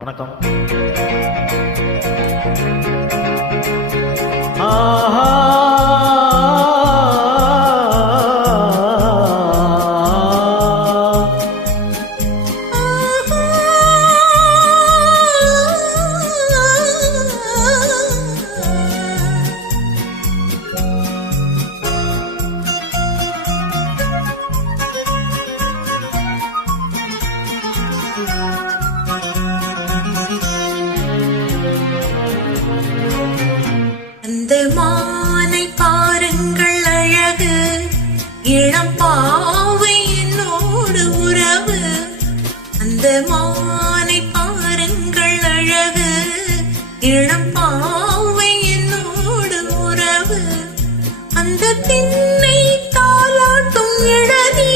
வணக்கம். அந்த மானை பாருங்கள் அழகு, இளம் பாவை என்னோடு உறவு. அந்த மானை பாருங்கள் அழகு, இளம் பாவை என்னோடு உறவு. அந்த திண்ணை தாலாட்டும் இழனி,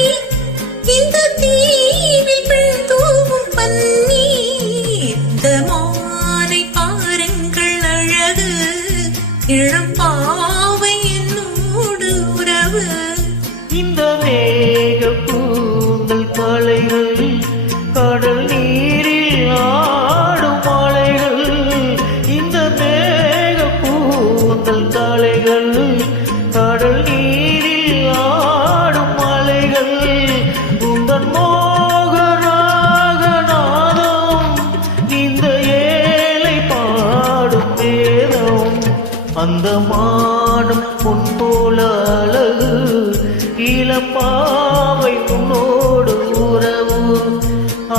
இந்த தீவில் பெண் தூவும் பன்னி. இந்த மானை பாருங்கள் அழகு, இளம் பாவை என்னோடு உறவு. இந்த மேக கூந்தல் கலைகள், கடல் நீரில் ஆடும் மலைகள். இந்த மேக கூந்தல் கலைகள், கடல் நீரில் ஆடும் மலைகள். உந்தன் மோகராக நாதம், இந்த ஏழை பாடும் வேதம். அந்த மானம் பொன் போல அழகு, இளப்பாவை உன்னோடு உறவு.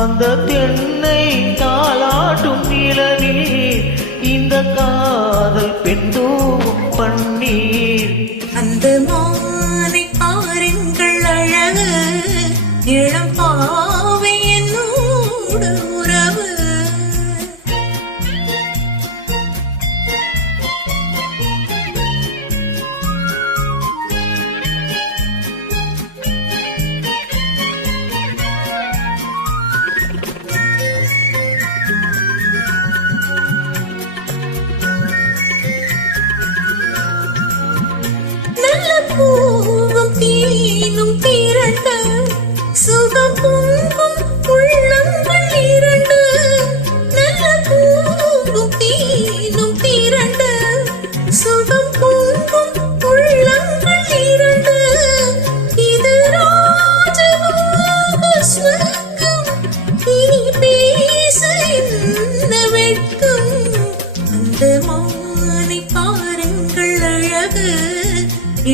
அந்த தென்னை தாலாட்டும் இளநீர், இந்த காதல் பெண்தூவும் பன்னீர். அந்த மானை பாருங்கள் அழகு, இளம் பாவை என்னோடு உறவு. பூவும் தீனும் திரண்டு, சுகம் பொங்கும் உள்ளங்கள் இரண்டு. நல்ல பூவும் தீனும் திரண்டு, சுகம் பொங்கும் உள்ளங்கள் இரண்டு. இது ராஜபோக ஸ்வர்க்கம், இனி பேச என்ன வெட்கம். அந்த மானை பாருங்கள் அழகு,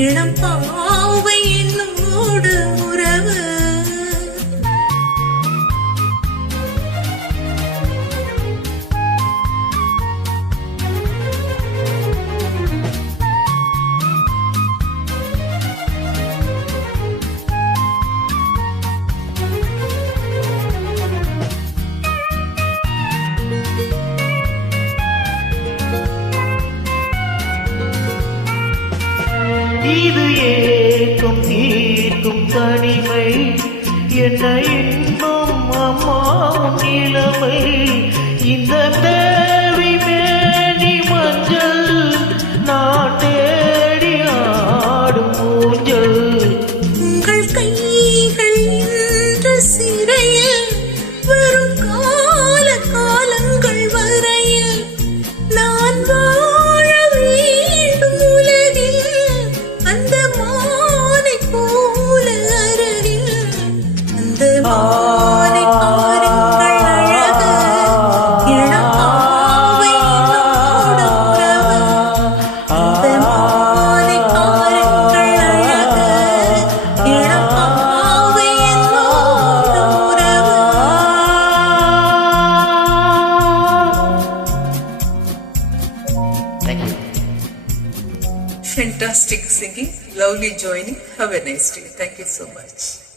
இளம் பாவை என்னோடு உறவு. இது ஏக்கும் தீர்க்கும் தனிமை, என்ன இன்னும் அம்மாவும் நிலைமை. இந்த தேவி மேனி மஞ்சள், நான் தேடி ஆடும் ஊஞ்சல். உங்கள் கைகள் என்ற சிறையில், வரும் கால காலங்கள் வரையில் நான் வாழ வேண்டும் உலகில். அந்த மானை போல அருகில், அந்த மானை பாருங்கள் அழகு, இளம் பாவை என்னோடு உறவு. அந்த மானை பாருங்கள் அழகு, இளம் பாவை என்னோடு உறவு. Thank you. Fantastic singing, lovely joining. Have a nice day. Thank you so much.